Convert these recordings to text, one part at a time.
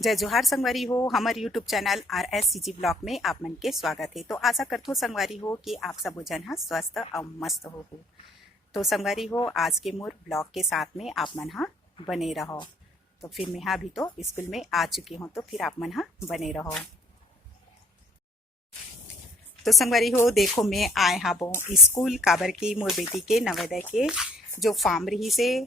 जय जोहार संगवारी हो। हमार यूट्यूब चैनल RSCG ब्लॉग में आप मन के स्वागत है। तो आशा करथो संगवारी हो कि आप सब जन हा स्वस्थ और मस्त हो। तो संगवारी हो, आज के मोर ब्लॉग के साथ में आप मन हा बने रहो। तो फिर मैं अभी तो स्कूल में आ चुकी हूँ, तो फिर आप मन हा बने रहो। तो संगवारी हो देखो, मैं आए हाँ वो स्कूल काबर की मोर बेटी के नवोदय के जो फॉर्म रही से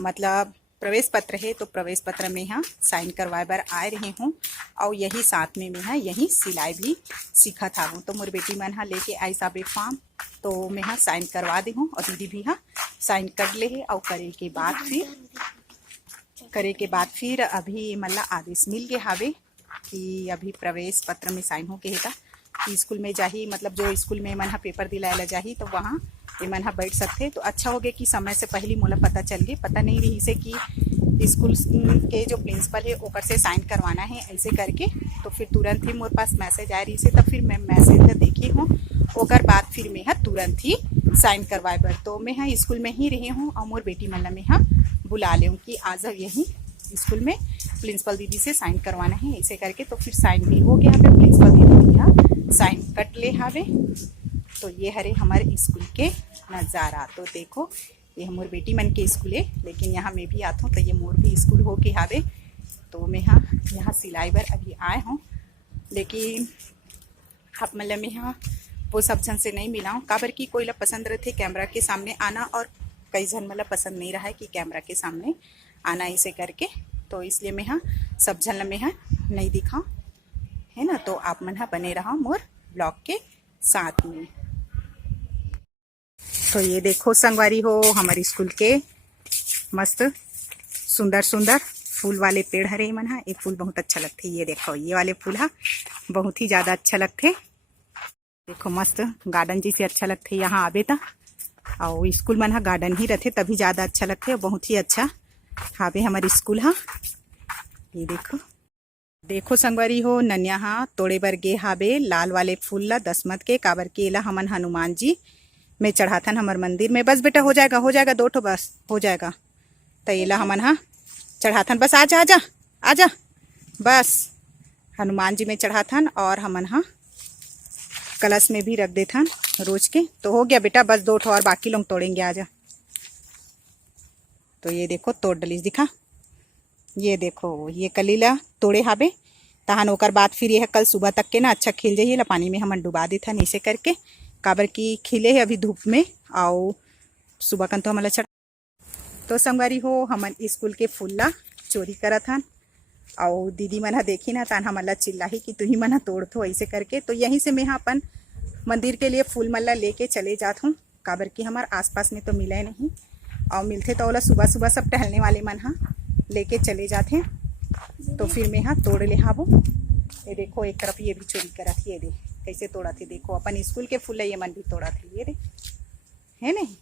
मतलब प्रवेश पत्र है, तो प्रवेश पत्र में यहाँ साइन करवाए बर आए रही हूँ। और यही साथ में मैं यहाँ यही सिलाई भी सीखा था। तो मोर बेटी मन हाँ लेके आई साबे फॉर्म, तो मैं यहाँ साइन करवा दी हूँ और दीदी भी हाँ साइन कर ले है। और करे के बाद फिर अभी मतलब आदेश मिल गए हावे कि अभी प्रवेश पत्र में साइन हो के कि स्कूल में जाही, मतलब जो स्कूल में मन पेपर दिलाया जाही, तो वहाँ ये मन बैठ सकते। तो अच्छा हो गया कि समय से पहले मोला पता चल गई, पता नहीं रही से कि स्कूल के जो प्रिंसिपल है ओकर से साइन करवाना है ऐसे करके। तो फिर तुरंत ही मोर पास मैसेज आ रही से, तब फिर मैं मैसेज देखी हूँ। ओकर बाद फिर मैं तुरंत ही साइन करवाए बर तो मैं यहाँ स्कूल में ही रही हूँ। और मोर बेटी मन में यहाँ बुला ले कि आज यही स्कूल में प्रिंसिपल दीदी से साइन करवाना है ऐसे करके। तो फिर साइन भी हो गया, फिर प्रिंसिपल दीदी यहाँ साइन कट ले हावे। तो ये हरे हमारे स्कूल के नज़ारा। तो देखो, ये मोर बेटी मन के स्कूल है, लेकिन यहाँ मैं भी आता हूँ तो ये मोर भी स्कूल हो के हावे। तो मैं यहाँ सिलाई बर अभी आए हूँ, लेकिन आप मतलब मैं यहाँ वो सब जन से नहीं मिला हूँ। काबर की कोई ला पसंद रहते कैमरा के सामने आना, और कई जन मतलब पसंद नहीं रहा है कि कैमरा के सामने आना ऐसे करके। तो इसलिए मैं यहाँ सब जन में नहीं दिखाऊँ, है ना। तो आप मन बने रहा मोर ब्लॉग के साथ में। तो ये देखो संगवारी हो, हमारे स्कूल के मस्त सुंदर सुंदर फूल वाले पेड़ हरे मन हा। एक फूल बहुत अच्छा लगते, ये देखो ये वाले फूल हा बहुत ही ज़्यादा अच्छा लगते। देखो मस्त गार्डन जैसे अच्छा लगते यहाँ आबे ता। और स्कूल मन हा गार्डन ही रहते तभी ज़्यादा अच्छा लगते। बहुत ही अच्छा हावे हमारे स्कूल हा। ये देखो संगवारी हो, नन्या हाँ तोड़े बर गे हावे लाल वाले फूल ला दसमत के। काबर के ला हमन हनुमान जी में चढ़ाथन हमार मंदिर में। बस बेटा हो जाएगा 2 ठो बस हो जाएगा। तो ये ला हमन चढ़ाथन, बस आजा आजा आजा, बस हनुमान जी में चढ़ाथन। और हमन कलश में भी रख देथन रोज के। तो हो गया बेटा, बस 2 ठो और बाकी लोग तोड़ेंगे, आजा। तो ये देखो तोड़ डलीस दिखा, ये देखो ये कलीला तोड़े हाबे तहन। ओकर बाद फिर यह कल सुबह तक के ना अच्छा खिल जाइए ला पानी में हमन डुबा देथन ऐसे करके। काबर की खिले है अभी धूप में, आओ सुबह कन तो हमला चढ़। तो संगवारी हो, हमन स्कूल के फूल ला चोरी करत हन। और दीदी मन देखी ना तान हमला चिल्लाही कि तू ही मन तोड़ थो ऐसे करके। तो यहीं से मैं अपन मंदिर के लिए फूल मल्ला लेके चले जात हूँ। काबर की हमार आसपास में तो मिले नहीं, और मिलते तो ओला सुबह सुबह सब टहलने वाले मन लेके चले जाते हैं। तो फिर मैं तोड़ ले हाबो। ये देखो एक तरफ ये भी चोरी करा थी, ये देख कैसे तोड़ा थी। देखो अपन स्कूल के फूल ये मन भी तोड़ा थी, ये देख है नहीं।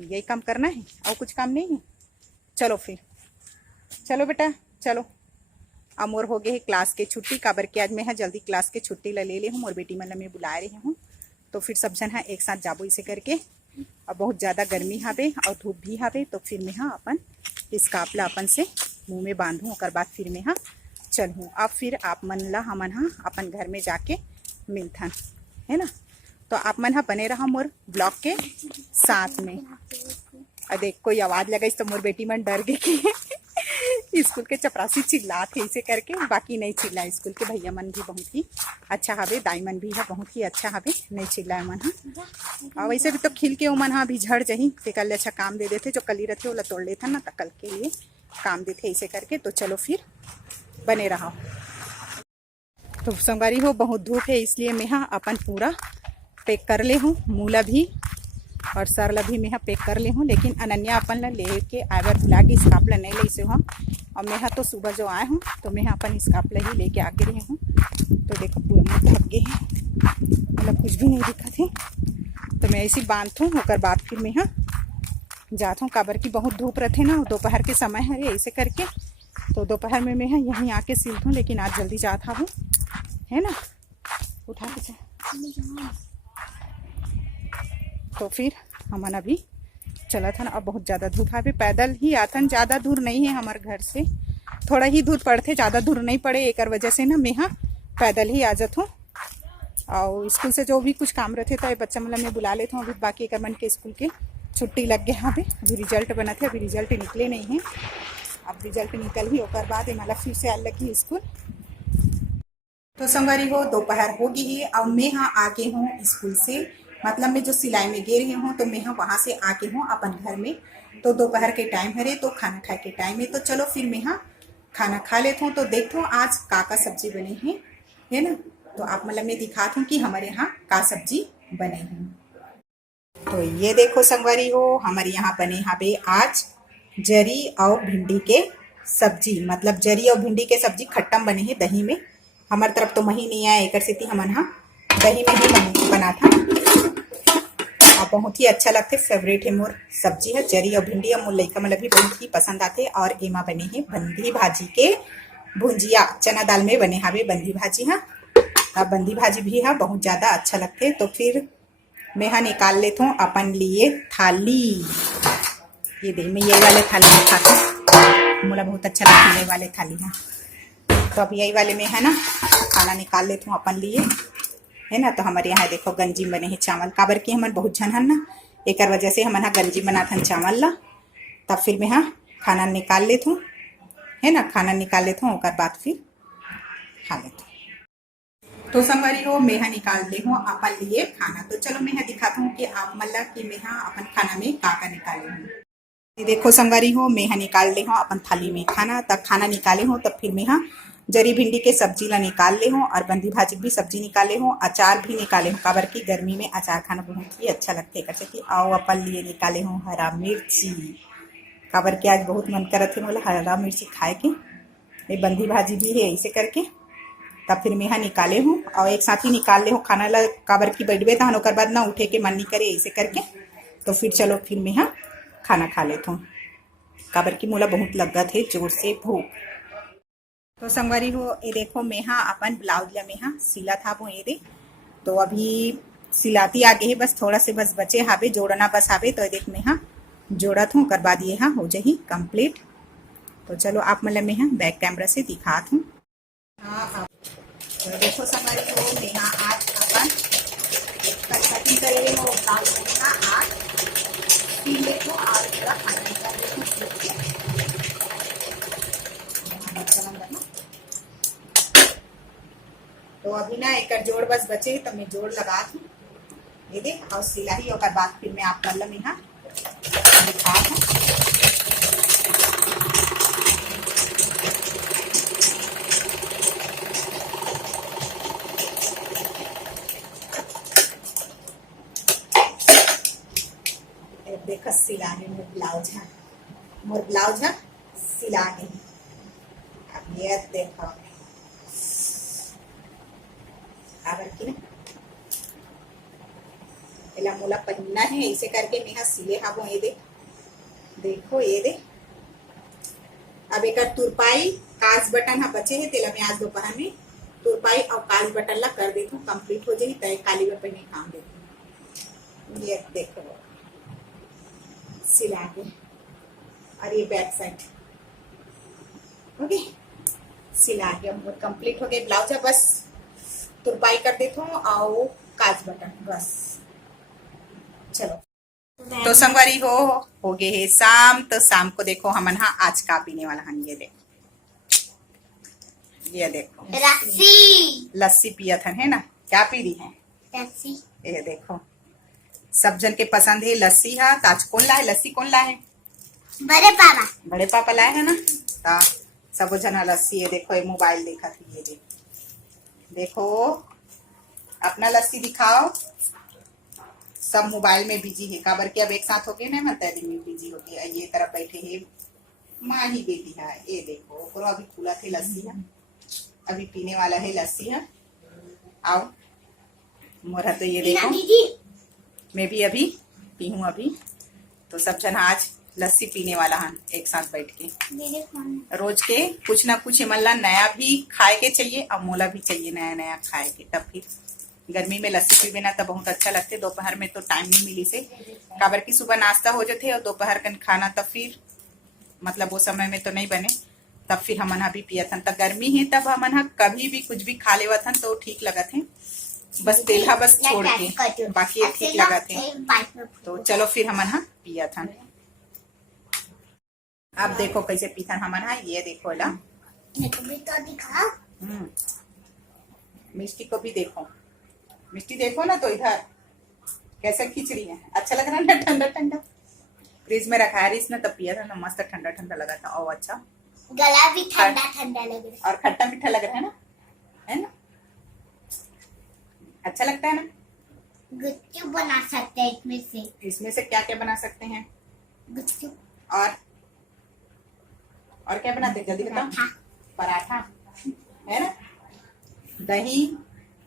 यही काम करना है और कुछ काम नहीं है। चलो फिर चलो बेटा चलो। अब मोर हो गए क्लास के छुट्टी। काबर के आज मैं जल्दी क्लास के छुट्टी ले ले हूँ। मोर बेटी मतलब मैं बुला रही हूँ, तो फिर सब जन एक साथ जाबो इसे करके। अब बहुत ज़्यादा गर्मी हावे और धूप भी हावे। तो फिर मैं अपन स्कार्फ ला अपन से मुँह में बांधूँ, और बाद फिर मैं चलूँ। अब फिर आप मन ला हमन अपन घर में जाके मिलथन, है ना। तो आप मन बने रहा मोर ब्लॉग के साथ में। देख कोई आवाज़ लगाई तो मोर बेटी मन डर गई कि स्कूल के चपरासी चिल्ला थे ऐसे करके। बाकी नहीं चिल्ला, स्कूल के भैया मन भी बहुत ही अच्छा हवे, दाई मन भी है बहुत ही अच्छा हवे, नहीं चिल्लाए मन और वैसे भी तो खिल के मन अभी झड़ जही। ते कल अच्छा काम दे देते, जो कली रहते ओला तोड़ लेते ना, तो कल के लिए काम देते ऐसे करके। तो चलो फिर बने रहा। तो संगवारी हो, बहुत धूप है इसलिए मैं अपन पूरा पैक कर ले हूँ। मूला भी और सरला भी मैं पैक कर ले हूँ। लेकिन अनन्या अपन ला ले के आवर भुला के स्कार्फ ला नहीं ले से हूँ। और मैं तो सुबह जो आए हूँ तो मैं अपन स्कार्फ ला ही लेके आगे रही हूँ। तो देखो पूरा मुँह थक गए हैं, मतलब कुछ भी नहीं दिखा थे। तो मैं ऐसी बांधती हूँ, और बाद फिर मैं जाता हूँ। काबर की बहुत धूप रहते ना, दोपहर के समय है ऐसे करके। तो दोपहर में मैं यहीं आके सिलती हूँ, लेकिन आज जल्दी जाता हूँ, है ना। उठा के तो फिर हमन अभी चला था ना। अब बहुत ज़्यादा धूप है, पैदल ही आथन, ज़्यादा दूर नहीं है हमारे घर से। थोड़ा ही दूर पड़ते, ज़्यादा दूर नहीं पड़े, एक वजह से ना मैं पैदल ही आ जात हूँ। और स्कूल से जो भी कुछ काम रहते तो बच्चा मतलब मैं बुला लेता हूँ। अभी बाकी एक मन के स्कूल के छुट्टी लग गया अभी रिजल्ट बना थे, अभी रिजल्ट निकले नहीं हैं। अब रिजल्ट निकल ही होकर बाद मतलब फिर से आने लगी स्कूल। तो संगवारी हो दोपहर होगी ही और मैं आके हूँ स्कूल से, मतलब मैं जो सिलाई में गे रही हूँ तो मैं वहाँ से आके हूँ अपन घर में। तो दोपहर के टाइम है तो खाना खाए के टाइम है, तो चलो फिर मैं खाना खा लेता हूँ। तो देखो आज का सब्जी बने हैं, है ना। तो आप मतलब मैं दिखाती हूँ कि हमारे यहाँ का सब्जी बने हैं। तो ये देखो संगवारी हो हमारे यहाँ बने बे आज जरी और भिंडी के सब्जी, मतलब जरी और भिंडी के सब्जी खट्टम बने हैं दही में। हमारे तरफ तो मही नहीं आया, एक सेती हमन दही में ही बना था और बहुत ही अच्छा लगते। फेवरेट है मोर सब्जी है जरी और भिंडी, और मोर लइका मतलब भी बहुत ही पसंद आते। और एमा बने हैं बंदी भाजी के भुंजिया, चना दाल में बने हावे बंदी भाजी बंदी भाजी भी बहुत ज़्यादा अच्छा लगते। तो फिर मैं निकाल लेता हूँ अपन लिए थाली। ये दे मैं यही वाले थाली में खाती हूँ, मुझे बहुत अच्छा लगता है ये वाले थाली तो अब यही वाले में है ना खाना निकाल लेती हूँ अपन लिए, है ना। तो हमारे यहाँ देखो गंजी बने हैं चावल, काबर की हमारे बहुत झन हन ना, एक वजह से हमारे गंजी बनाते हैं चावल ला। तब फिर मैं खाना निकाल लेती हूँ, है ना। खाना निकाल लेती हूँ और बाद फिर खा लेती हूँ। तो संगवारी हो मैं निकाल दे हूँ अपन लिए खाना। तो चलो मैं दिखाता हूँ कि आप मतलब कि मैं अपन खाना में का निकाले हूँ। ये देखो संगवारी हो मैं निकाल ले हूँ अपन थाली में खाना। तब खाना निकाले हूँ तब फिर मैं जरी भिंडी के सब्जी ला निकाल ले हूँ और बंदी भाजी भी सब्जी निकाले हूँ, अचार भी निकाले हूँ। काबर की गर्मी में अचार खाना बहुत ही अच्छा लगते है। कैसे कि आओ अपन लिए निकाले हूँ हरा मिर्ची, काबर की आज बहुत मन करत है बोला हरा मिर्ची खाए के। ये बंदी भाजी भी है ऐसे करके। तब फिर मैं निकाले हूँ और एक साथ ही निकाल ले हूँ खाना ला, काबर की बैठबे तहन ओकर बाद ना उठे के मन नहीं करे ऐसे करके। तो फिर चलो फिर मैं खाना खा लेता हूँ, काबर की मोला बहुत लगत है जोर से भूख। तो संगवारी हो ये देखो मैं अपन ब्लाउज ला मैं सिला था वो ये दे। तो अभी सिलाती आगे है, बस थोड़ा से बस बचे हावे जोड़ना बस हावे। तो देख मैं जोड़त हूँ कर बाद ये हो जाही कंप्लीट। तो चलो आप मतलब मैं बैक कैमरा से दिखात हूँ। तो देखो संगवारी हो मैं आज अपन कटिंग कर रही हूँ ब्लाउज में आज सिल लेती हूँ और पूरा खाना निकाल लेती हूँ। तो अभी ना एक जोड़ बस बचे तो मैं जोड़ लगा दूँ ये देख और सिलाई और बाद फिर मैं आप मतलब यहाँ दिखा दूँ। देख सिला मोर ब्लाउज है, मोर ब्लाउज है सिला के। अब ये देखो एला मोला पहनना है ऐसे करके मैं सिले हाबो ये दे। देखो ये दे अब एक तुरपाई काज बटन बचे है तेला मैं आज दोपहर में तुरपाई और काज बटन ला कर देती हूँ, कंप्लीट हो जाए तय खाली में पहने काम देती हूँ। ये देखो सिला के और ये बैक साइड ओके सिला के अब कंप्लीट हो गए ब्लाउज है। बस तुरपाई कर देता हूँ और काज बटन बस। चलो तो संगवारी हो गए है शाम। तो शाम को देखो हमन आज का पीने वाला हन ये देखो लस्सी पियत हन, है ना। क्या पी रही है लस्सी। ये देखो सब जन के पसंद है लस्सी है। आज कौन लाए लस्सी, कौन लाए? बड़े पापा लाए है ना। ता सब जना लस्सी है। देखो ये मोबाइल देखा थी ये देखो अपना लस्सी दिखाओ। सब मोबाइल में बिजी है, काबर के अब एक साथ हो गए ना मतलब में बिजी हो गया। ये तरफ बैठे है माँ ही बेटी है। ये देखो अभी खुला थे लस्सी है, अभी पीने वाला है लस्सी है। आओ मोरा तो ये देखो मैं भी अभी पीहूँ अभी। तो सब जन आज लस्सी पीने वाला हन एक साथ बैठ के। रोज के कुछ ना कुछ मल्ला नया भी खाए के चाहिए और मोला भी चाहिए नया नया खाए के। तब फिर गर्मी में लस्सी पी बिना तो बहुत अच्छा लगते। दोपहर में तो टाइम नहीं मिली से, काबर की सुबह नाश्ता हो जाते और दोपहर का खाना तब फिर मतलब वो समय में तो नहीं बने। तब फिर हमन हा भी पियत हन। त गर्मी है तब हमन हा कभी भी कुछ भी खा लेवत हन तो ठीक लगत है, बस तेलहा बस छोड़ के बाकी ये ठीक लगत है। तो चलो फिर हमन हा पियत हन। अब देखो कैसे पीथन हमन हा, ये देखो ला तो दिखा। मिष्टी को भी देखो, मिष्टी देखो ना तो इधर कैसे खींच रही है, अच्छा लग रहा है ना, ठंडा ठंडा। फ्रिज में रखा है इसने तब पिया था ना, मस्त ठंडा ठंडा लगा था। और अच्छा गला भी ठंडा ठंडा लग रहा है और खट्टा मीठा लग रहा है ना, अच्छा लगता है ना। गुपचुप बना सकते हैं इसमें से क्या क्या बना सकते हैं? गुपचुप और क्या बनाते हैं जल्दी बताओ। पराठा है ना, दही,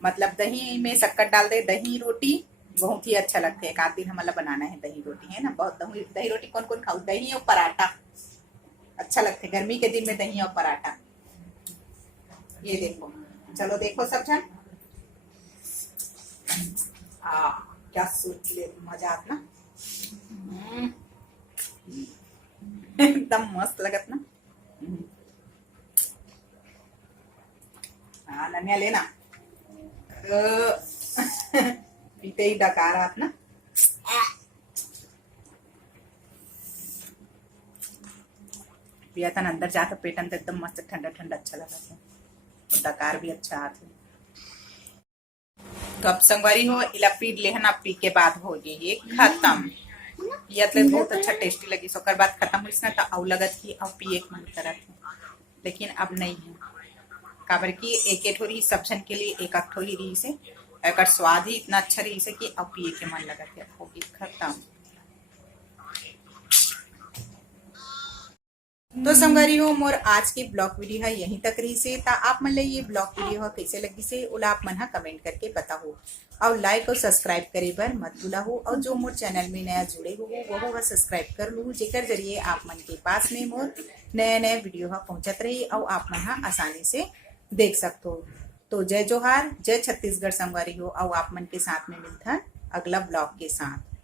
मतलब दही में शक्कर डाल दे, दही रोटी बहुत ही अच्छा लगता है। एक आध दिन हमारा बनाना है दही रोटी, है ना। बहुत दही रोटी कौन कौन खाओ, दही और पराठा अच्छा लगता है गर्मी के दिन में, दही और पराठा। ये देखो, चलो देखो सब जन, क्या सोच ले मजा आत ना, एकदम मस्त लगत ना। हाँ नन्या लेना पीते ही डकार आत ना। पिया था अंदर जाकर पेटन तो एकदम मस्त ठंडा ठंडा अच्छा लगा था, डकार भी अच्छा आते। तो अब संगवारी हो इला पी लेहन, अब पी के बाद हो ये खत्म। पियत ले बहुत अच्छा टेस्टी लगी, सोकर बाद खत्म हुई ना तो औ लगत की अब पिए के मन करत है, लेकिन अब नहीं है। काबर की एक ठोरी सब जन के लिए एक ठो ही रही से, एक स्वाद ही इतना अच्छा रही से कि अब पिए के मन लगत है। अब होगी खत्म। तो संगवारी हो मोर आज की ब्लॉग वीडियो है यहीं तक रही से। ता आप मन ले ये ब्लॉग वीडियो है कैसे लगी से ओला आप मन हा कमेंट करके बताओ, और लाइक और सब्सक्राइब करे बर मत भूला हो। और जो मोर चैनल में नया जुड़े हो वो सब्सक्राइब कर लू, जेकर जरिए आप मन के पास में मोर नया नया वीडियो हा पहुंचत रही और आप मन हा आसानी से देख सकते हो। तो जय जोहार, जय छत्तीसगढ़ संगवारी हो, और आप मन के साथ में मिलता अगला ब्लॉग के साथ।